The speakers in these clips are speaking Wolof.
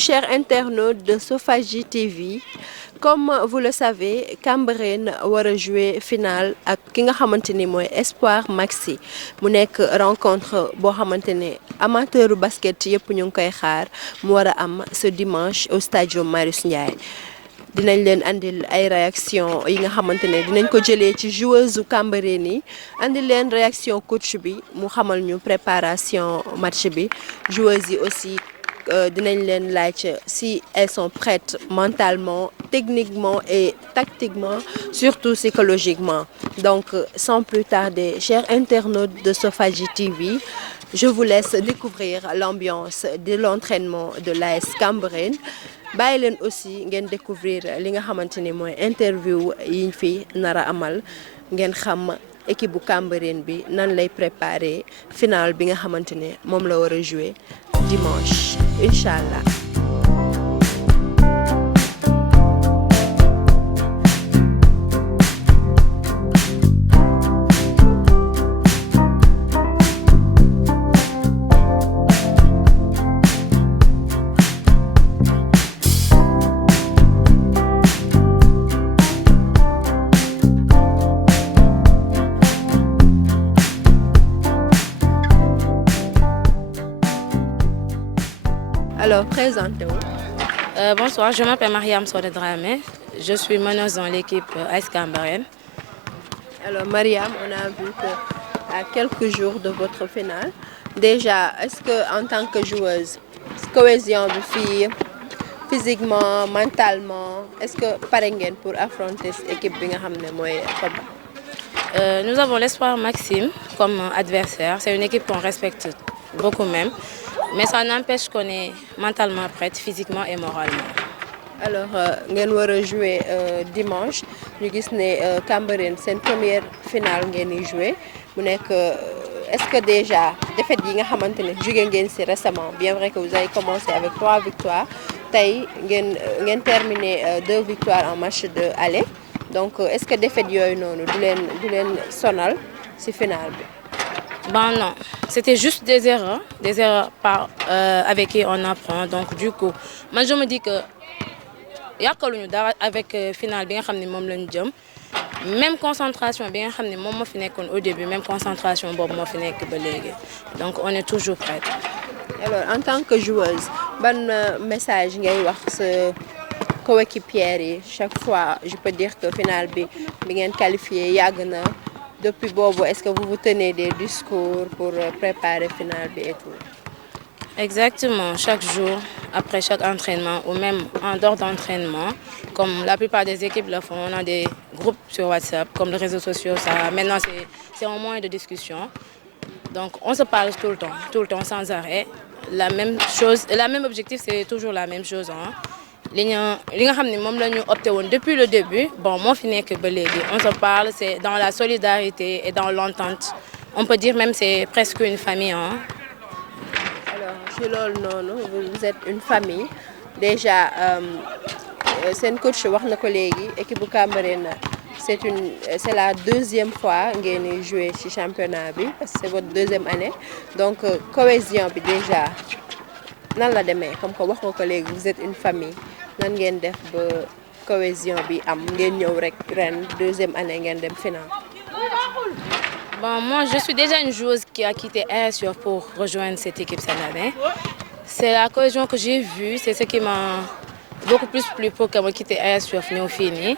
chers internautes de Sofaji TV. Comme vous le savez, Cambérène war a jouer finale ak ki nga xamante ni mooy Espoir Maxi mu nekk rencontre boo xamante ne amateuru basket yëpp ñu ngi koy xaar mu war a am ce dimanche au stadium Marius Ndiaye. Dinañ leen andil ay réaction yi nga xamante ne dinañ ko jëlee ci joueuse u Cambérène yi andil leen réaction coach bi mu xamal ñu préparation match bi joueuses yi aussi dinañ leen laaj si elles sont prêtes mentalement, techniquement et tactiquement, surtout psychologiquement. Donc sans plus tarder, chers internautes de Sofaji TV, je vous laisse découvrir l'ambiance de l'entraînement de l'AS Cambérène. Bàyyi leen aussi ngeen découvrir li nga xamante ni mooy interview yiñ fi nara amal ngeen xam équipe bu Cambérène bi nan lay préparer finale bi nga xamante ne moom la war a jouer dimanche incha allah. Alors, présentez-vous. Bonsoir, je m'appelle Mariam Sode Dramé. Je suis meneuse dans l'équipe AS Cambérène. Alors, Mariam, on a vu qu'à quelques jours de votre finale, déjà, est-ce que en tant que joueuse, cohésion de filles, physiquement, mentalement, est-ce que pare ngeen pour affronter cette équipe bi nga xam ne mooy Koba? Nous avons l'Espoir Maxime comme adversaire. C'est une équipe qu'on respecte beaucoup même. Mais ça n'empêche qu'on est mentalement prête, physiquement et moralement. Alors, ngeen war a jouer dimanche ñu gis ne Cambérène seen première finale ngeen di jouer mu nekk est-ce que déjà défaite yi nga xamante ne jóge ngeen ci récemment bien vrai que vous avez commencé avec 3 victoires tey ngeen terminé 2 victoires en match de aller donc est-ce que défaite yooyu noonu du leen sonal ci finale bi. Ben non, c'était juste des erreurs avec qui on apprend. Donc du coup, moi je me dis que yàqaluñu dara avec finale bi nga xam ne moom lañu jëm même concentration bi nga xam ne moom moo fi nekkoon au début même concentration boobu moo fi nekk ba léegi donc on est toujours prête. Alors en tant que joueuse ban message ngay wax sa coéquipière yi chaque fois je peux dire que finale bi ngeen qualifié yàgg na. Depuis boobu, est-ce que vous vous tenez des discours pour préparer la finale et tout? Exactement, chaque jour, après chaque entraînement ou même en dehors d'entraînement, comme la plupart des équipes le font, on a des groupes sur WhatsApp, comme les réseaux sociaux, ça, maintenant c'est un moyen de discussion. Donc on se parle tout le temps sans arrêt. La même chose, le même objectif, c'est toujours la même chose. Hein. li nga xam ne moom la ñu opté woon depuis le début bon moo fi nekk ba léegi on se parle c'est dans la solidarité et dans l'entente on peut dire même c'est presque une famille hein. Alors ci loolu noonu vous êtes une famille déjà seen coach wax na ko léegi équipe bu Cambérène c'est la deuxième fois ngeen di jouer ci championnat bi parce que c'est votre deuxième année donc cohésion bi déjà nan la demee comme que wax nga ko léegi vous êtes une famille nan ngeen def ba cohésion bi am ngeen ñëw rek ren deuxième année ngeen dem finale. Bon moi je suis déjà une joueuse qui a quitté AS Yoff pour rejoindre cette équipe cette année. C'est la cohésion que j'ai vue c'est ce qui m'a beaucoup plus plu pour que ma quitter AS Yoff ñëw fii nii.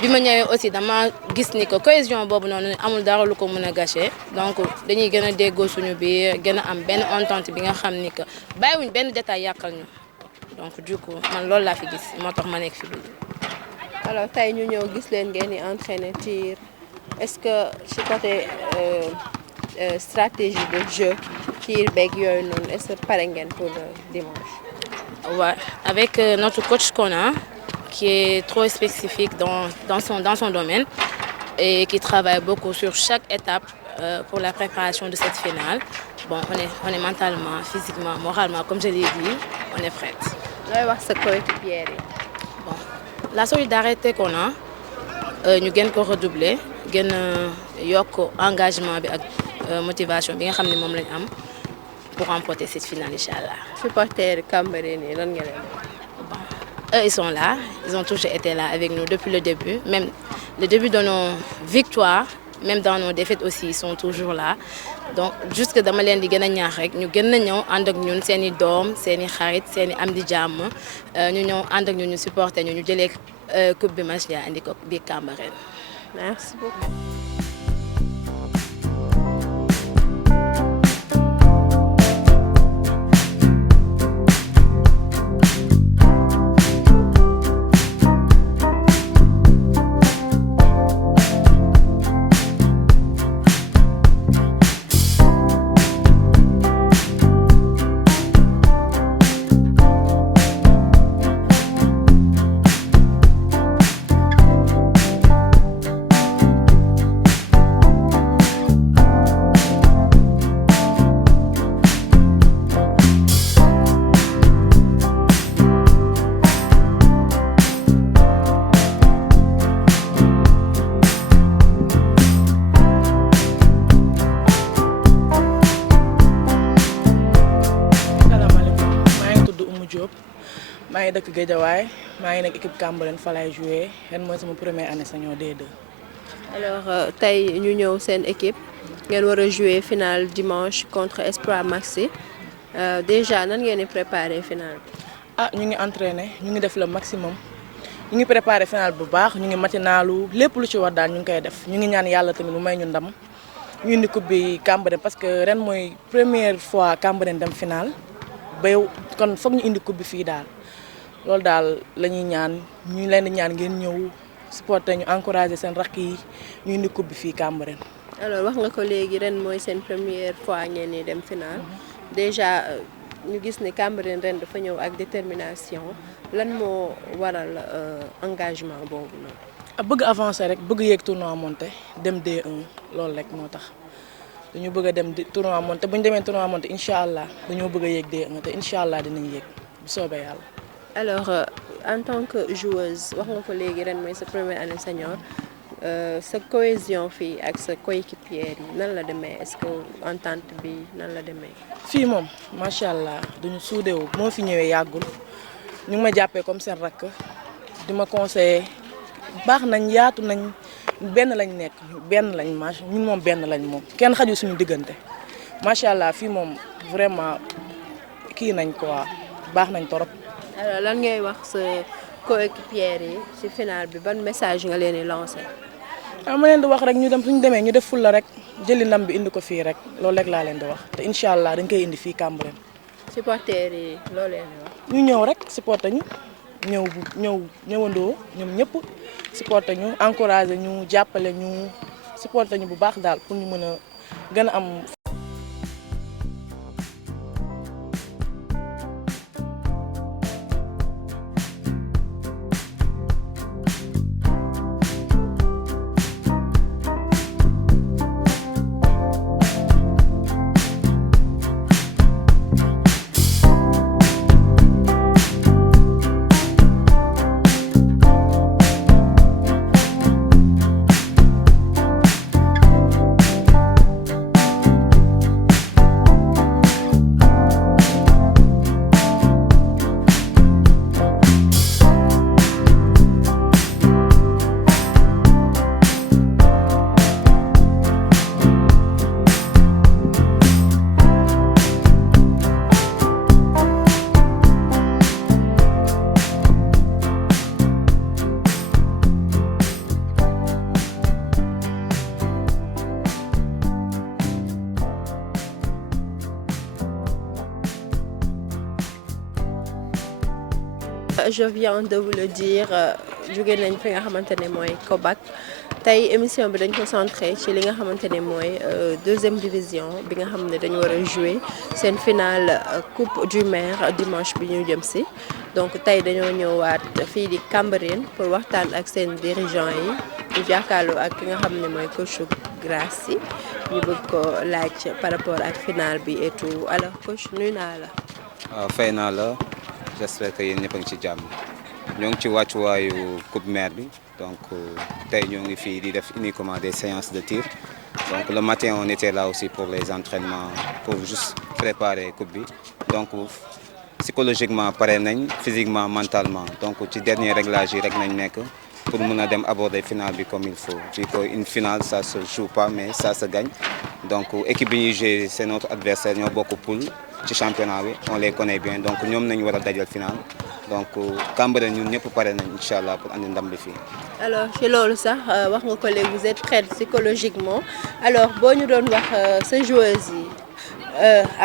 bi ma ñëwee aussi dama gis ni que cohésion boobu noonu amul dara lu ko mën a gâcher donc dañuy gën a déggoo suñu biir gën a am benn entente bi nga xam ni que bàyyiwuñ benn détail yàqal ñu donc du coup man loolu laa fi gis moo tax ma nekk fi bi. Alors tey ñu ñëw gis leen ngeen di entraîner tir est-ce que ci côté stratégie de jeu tir beeg yooyu noonu est-ce que pare ngeen pour dimanche. Ouais, avec notre coach qu'on a qui est trop spécifique dans son domaine et qui travaille beaucoup sur chaque étape pour la préparation de cette finale. Bon, on est mentalement, physiquement, moralement, comme je l'ai dit, on est prête. Bon, la solidarité qu'on a, nous avons redoubler, nous avons engagement et motivation. pour remporter cette finale, Inch'Allah. Supporters Cambérène yi lan nga leen Bon, eux, ils sont là. Ils ont toujours été là avec nous depuis le début. Même le début de nos victoires, même dans nos défaites aussi, ils sont toujours là. Donc, jusque dama leen di gën a ñaax rek ñu gën a ñëw ànd ak ñun seen i doom seen i xarit seen i am di jàmm ñu ñëw ànd ak ñun ñu supporter ñu jëlee coupe bi Maslia andi ko biir Cambérène. merci beaucoup. maa ngi dëkk Guédiawaye maa ngi nekk équipe Cambérène fa lay joué ren mooy sama première année sañoo D2. alors tey ñu ñëw seen équipe ngeen war a jouer finale dimanche contre Espoir Maxi déjà nan ngeen di préparer finale bi. ah ñu ngi entraîné ñu ngi def le maximum ñu ngi préparé finale bu baax ñu ngi matinalu lépp lu ci war daal ñu ngi koy def ñu ngi ñaan yàlla tamit mu may ñu ndam ñu indi coupe bi Cambérène parce que ren mooy première fois Cambérène dem finale ba kon foog ñu indi coupe bi fii daal. loolu daal la ñuy ñaan ñu leen di ñaan ngeen ñëw supporter ñu encourager seen rakk yi ñu indi coupe bi fii Cambérène. alors wax nga ko léegi ren mooy seen première fois ngeen ni dem final déjà ñu gis ne Cambérène ren dafa ñëw ak détermination lan moo waral engagement boobu noonu. bëgg avancer rek bëgg yéeg tournoi monté dem D1 loolu rek moo tax dañu bëgg a dem tournoi monté bu ñu demee tournoi monté incha allah dañoo bëgg a yéeg D1 te incha allah dinañ yéeg bu soobee yàlla. alors en tant que joueuse wax nga ko léegi ren mooy sa première année senior sa cohésion fii ak sa coéquipière yi nan la demee est-ce que entente bi nan la demee. fii moom macha allah duñu suudewu moo fi ñëwee yàggul ñu ngi ma jàppee comme seen rakk di ma conseiller baax nañ yaatu nañ benn lañ nekk benn lañ macha ñun moom benn lañ moom kenn xaju suñu diggante macha allah fii moom vraiment kii nañ quoi baax nañ torop. alors lan ngay wax sa coéquipière yi ci final bi ban message nga leen di lancer. ma leen di wax rek ñu dem suñu demee ñu def fulla rek jëli ndam bi indi ko fii rek loolu rek laa leen di wax te incha allah dañ koy indi fii Cambérène. supporters yi loo leen di wax. ñu ñëw rek supporter ñu ñëwandoo ñoom ñëpp supporter ñu encourager ñu jàppale ñu supporter ñu bu baax daal pour ñu mën a gën a am. Je viens de vous le dire jóge nañ fi nga xamante ne mooy Kobac tey émission bi dañ ko centré ci li nga xamante ne mooy deuxième division bi nga xam ne dañu war a jouer seen finale coupe du maire dimanche bi ñu jëm si donc tey dañoo ñëwaat fii di Cambérène pour waxtaan ak seen dirigeant yi ñu jàkkaarloo ak ki nga xam ne mooy coach Grace yi ñu bëgg ko laaj par rapport ak finale bi et tout alors coach nuyu naa la. waaw fay naa la. J'espère que yéen ñëpp a ngi ci jàmm ñoo ngi ci wàccuwaayu coupe maire bi donc tey ñoo ngi fii di def uniquement des séances de tir Donc le matin, on était là aussi pour les entraînements, pour juste préparer coupe bi. Donc psychologiquement pare nañ, physiquement, mentalement. Donc ci dernier réglage yi rek nañ nekk pour mën a dem aborder finale bi comme il faut. Vu qu'une finale, ça se joue pas, mais ça se gagne. Donc équipe bi ñuy jouer, c'est notre adversaire, ñoo bokk poule ci championnat bi, on les connaît bien. Donc ñoom nañu war a dajal finale. Donc Cambérène ñun ñëpp pare nañ incha allah pour andi ndam bi fii. alors ci loolu sax wax nga ko léegi vous êtes prête psychologiquement alors boo ñu doon wax sa joueuse yi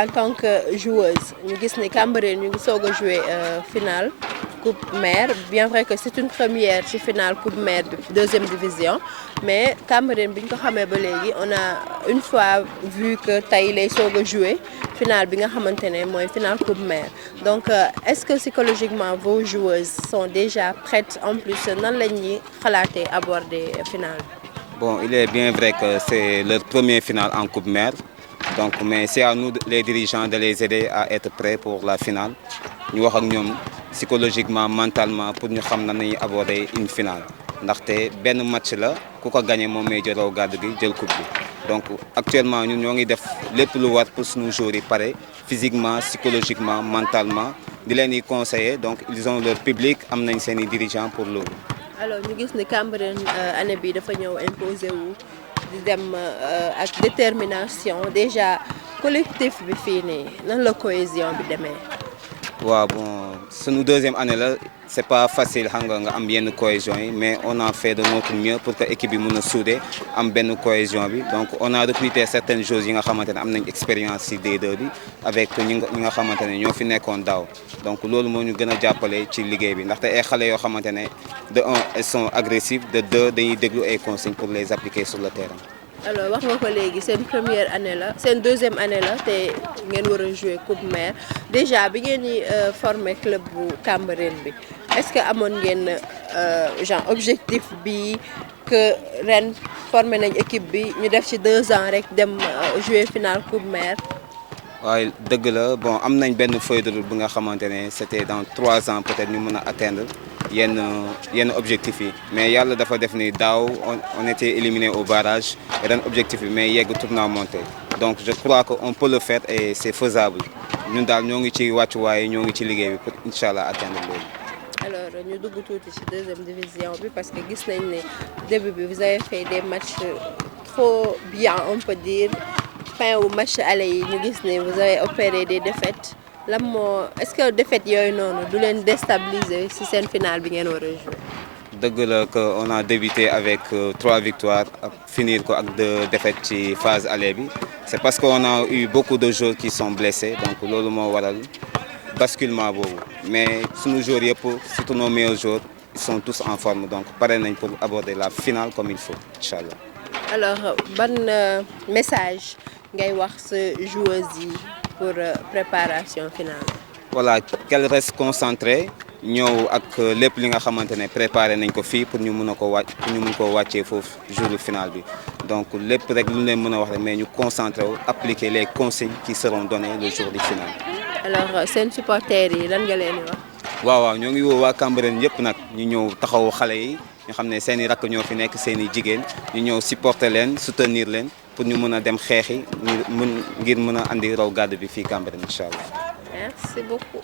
en tant que joueuse ñu gis ni Cambérène ñu ngi soog a jouer finale coupe mère bien vrai que c'est une première ci finale coupe mère bi deuxième division mais Cambérène bi ñu ko xamee ba léegi on a une fois vu que tey lay soog a jouer finale bi nga xamante ne mooy finale coupe mère donc est-ce que psychologiquement vos joueuses sont déjà prêtes en plus nan la ñuy xalaatee aborder finale. Bon, il est bien vrai que c'est leur première finale en coupe mère. Donc, mais c'est à nous, les dirigeants, de les aider à être prêts pour la finale. Nous avons psychologiquement, mentalement, pour nous aborder une finale. ndaxte benn match la ku ko gagné moom may jël raw gàddu gi jël coupe bi donc actuellement ñun ñoo ngi def lépp lu war pour suñu joueurs yi pare physiquement psychologiquement mentalement di leen di conseiller donc ils ont leur public am nañ seen i dirigeants pour loolu. alors ñu gis ni Cambérène année bi dafa ñëw imposé wu di dem ak détermination déjà collectif bi fii nii nan la cohésion bi demee. waaw bon sunu deuxième année la c'est pas facile xam nga am yenn cohésion yi mais on a fait de notre mieux pour que équipe bi mën a souder am benn cohésion bi donc on a recruté certaines choses yi nga xamante ne am nañ expérience ci D2 bi avec ñi nga xamante ne ñoo fi nekkoon daaw donc loolu moo ñu gën a jàppale ci liggéey bi ndaxte ay xale yoo xamante ne de un elles sont agressifs de deux dañuy déglu ay consignes pour les appliquer sur le terrain. alors wax nga ko léegi seen première année la seen deuxième année la te ngeen war a jouer coupe mère déjà bi ngeen di former club bu Cambérène bi est-ce que amoon ngeen genre objectif bi que ren former nañ équipe bi ñu def ci 2 ans rek dem jouer finale coupe mère. waaye dëgg la bon am nañ benn feuille de route bi nga xamante ne c'était dans 3 ans peut-être ñu mën a atteindre yenn objectifs yi mais yàlla dafa def ni daaw on était éliminé au barrage ren objectif bi mais yegg tournoi monté donc je crois que on peut le faire et c'est faisable ñun daal ñoo ngi ci wàccuwaay ñoo ngi ci liggéey bi pour incha allah atteindre loolu. alors ñu dugg tuuti ci deuxième division bi parce que gis nañ ne début bi vous avez fait des matchs trop bien on peut dire. fin wu match aller yi ñu gis ne vous avez opéré des défaites lan moo est-ce que défaites yooyu noonu du leen déstabiliser ci seen finale bi ngeen war a jouer. dëgg la que on a débuté avec 3 victoires ak finir ko ak 2 défaites ci phase aller bi c'est parce que on a eu beaucoup de joueurs qui sont blessés donc loolu moo waral basculement boobu mais sunu joueurs yëpp surtout nos meilleurs joueurs ils sont tous en forme donc pare nañ pour aborder la finale comme il faut incha allah. alors ban message ngay wax sa joueuses yi pour préparation finale. voilà qu'elles restent concentrées ñëw ak lépp li nga xamante ne préparé nañ ko fii pour ñu mën a ko wàcc pour ñu mën koo wàccee foofu jour final bi donc lépp rek lu ñu leen mën a wax rek mais ñu concentré wu appliquer les consignes qui seront données le jour du final. alors seen supporters yi lan nga leen di wax. waaw ñoo ngi woo waa Cambérène yëpp nag ñu ñëw taxawu xale yi ñu xam ne seen i rakk ñoo fi nekk seen i jigéen ñu ñëw supporter leen soutenir leen pour ñu mën a dem xeexi ngir mën a andi raw gàddu bi fii Cambérène incha allah. merci beaucoup.